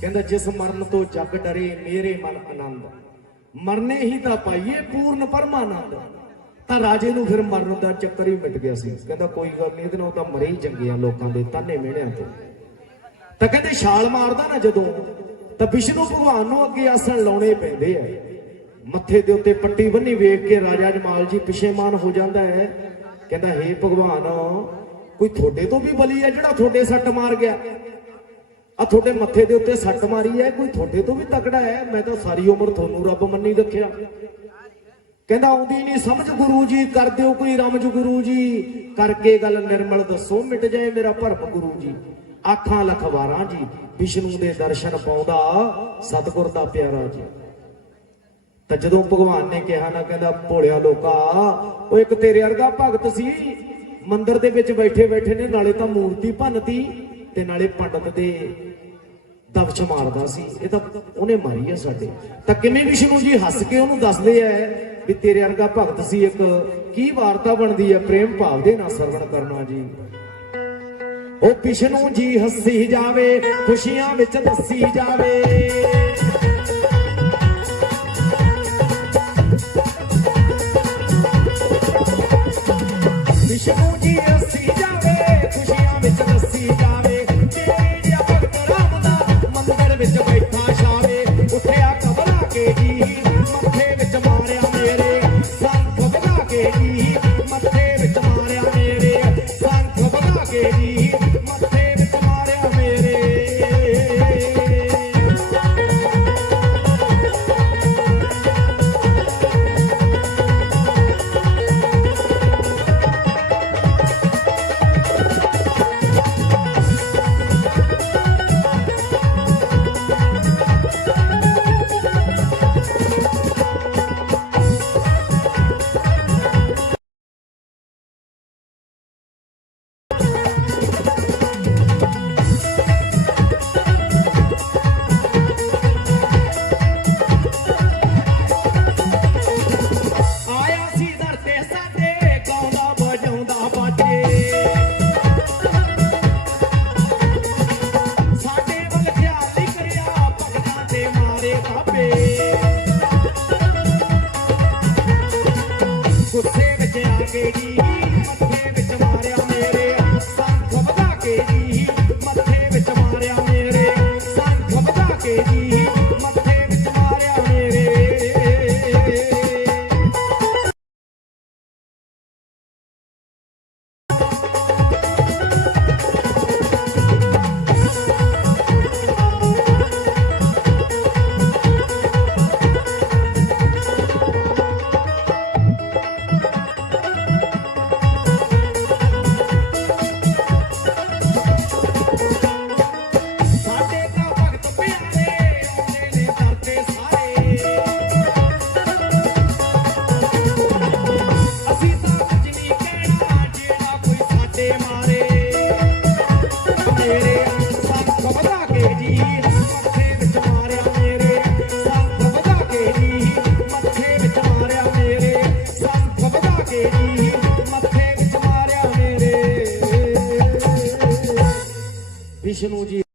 ਕਹਿੰਦਾ, ਜਿਸ ਮਰਨ ਤੋਂ ਜੱਗ ਡਰੇ ਮੇਰੇ ਮਨ ਆਨੰਦ। ਮਰਨੇ ਹੀ ਤਾਂ ਪਾਈਏ ਪੂਰਨ ਪਰਮਾਨੰਦ। ਤਾਂ ਰਾਜੇ ਨੂੰ ਫਿਰ ਮਰਨ ਦਾ ਚੱਕਰ ਹੀ ਮਿਟ ਗਿਆ ਸੀ। ਕਹਿੰਦਾ, ਕੋਈ ਗੱਲ ਨਹੀਂ, ਇਹਦੇ ਨਾਲ ਤਾਂ ਮਰੇ ਹੀ ਚੰਗੇ ਆ ਲੋਕਾਂ ਦੇ ਤਾਨੇ ਮਿਹਣਿਆਂ ਤੋਂ। ਤਾਂ ਕਹਿੰਦੇ, ਛਾਲ ਮਾਰਦਾ ਨਾ ਜਦੋਂ, ਤਾਂ ਵਿਸ਼ਨੂੰ ਭਗਵਾਨ ਨੂੰ ਅੱਗੇ ਆਸਣ ਲਾਉਣੇ ਪੈਂਦੇ ਆ। ਮੱਥੇ ਦੇ ਉੱਤੇ ਪੱਟੀ ਬੰਨੀ ਵੇਖ ਕੇ ਰਾਜਾ ਜਮਾਲ ਜੀ ਪਿਛੇਮਾਨ ਹੋ ਜਾਂਦਾ ਹੈ। ਕਹਿੰਦਾ, ਹੇ ਭਗਵਾਨ, ਕੋਈ ਤੁਹਾਡੇ ਤੋਂ ਵੀ ਬਲੀ ਹੈ ਜਿਹੜਾ ਤੁਹਾਡੇ ਸੱਟ ਮਾਰ ਗਿਆ? ਆ ਤੁਹਾਡੇ ਮੱਥੇ ਦੇ ਉੱਤੇ ਸੱਟ ਮਾਰੀ ਹੈ, ਕੋਈ ਤੁਹਾਡੇ ਤੋਂ ਵੀ ਤਕੜਾ ਹੈ? ਮੈਂ ਤਾਂ ਸਾਰੀ ਉਮਰ ਤੁਹਾਨੂੰ ਰੱਬ ਮੰਨੀ ਰੱਖਿਆ। ਕਹਿੰਦਾ, ਆਉਂਦੀ ਨਹੀਂ ਸਮਝ ਗੁਰੂ ਜੀ, ਕਰ ਦਿਓ ਕੋਈ ਰਮਜ ਗੁਰੂ ਜੀ। ਕਰਕੇ ਗੱਲ ਨਿਰਮਲ ਦੱਸੋ, ਮਿਟ ਜਾਏ ਮੇਰਾ ਭਰਮ ਗੁਰੂ ਜੀ। ਆਖਾਂ ਲਖਵਾਰਾਂ ਜੀ, ਵਿਸ਼ਨੂੰ ਦੇ ਦਰਸ਼ਨ ਪਾਉਂਦਾ ਸਤਿਗੁਰ ਦਾ ਪਿਆਰਾ ਜੀ। ਤਾਂ ਜਦੋਂ ਭਗਵਾਨ ਨੇ ਕਿਹਾ ਨਾ, ਕਹਿੰਦਾ, ਭੋਲਿਆ ਲੋਕਾ, ਉਹ ਇੱਕ ਤੇਰੇ ਵਰਗਾ ਭਗਤ ਸੀ। ਮੰਦਿਰ ਦੇ ਵਿੱਚ ਬੈਠੇ ਬੈਠੇ ਨੇ, ਨਾਲੇ ਤਾਂ ਮੂਰਤੀ ਭੰਨਤੀ ਤੇ ਨਾਲੇ ਪੰਡਤ ਦੇ ਦਬਚ ਮਾਰਦਾ ਸੀ। ਇਹ ਤਾਂ ਉਹਨੇ ਮਾਰੀ ਆ ਸਾਡੇ। ਤਾਂ ਕਿਵੇਂ ਵਿਸ਼ਨੂੰ ਜੀ ਹੱਸ ਕੇ ਉਹਨੂੰ ਦੱਸਦੇ ਆ ਵੀ ਤੇਰੇ ਵਰਗਾ ਭਗਤ ਸੀ ਇੱਕ। ਕੀ ਵਾਰਤਾ ਬਣਦੀ ਹੈ ਪ੍ਰੇਮ ਭਾਵ ਦੇ ਨਾਲ ਸਰਵਣ ਕਰਨਾ ਜੀ। ਉਹ ਵਿਸ਼ਨੂੰ ਜੀ ਹੱਸੀ ਜਾਵੇ, ਖੁਸ਼ੀਆਂ ਵਿੱਚ ਦੱਸੀ ਜਾਵੇ। ਵਿਸ਼ਨੂੰ ਜੀ ਹੱਸੀ ਵਿੱਚ ਮੱਥੇ ਵਿੱਚ ਮਾਰਿਆ ਮੇਰੇ ਵਿਸ਼ਨੂੰ ਜੀ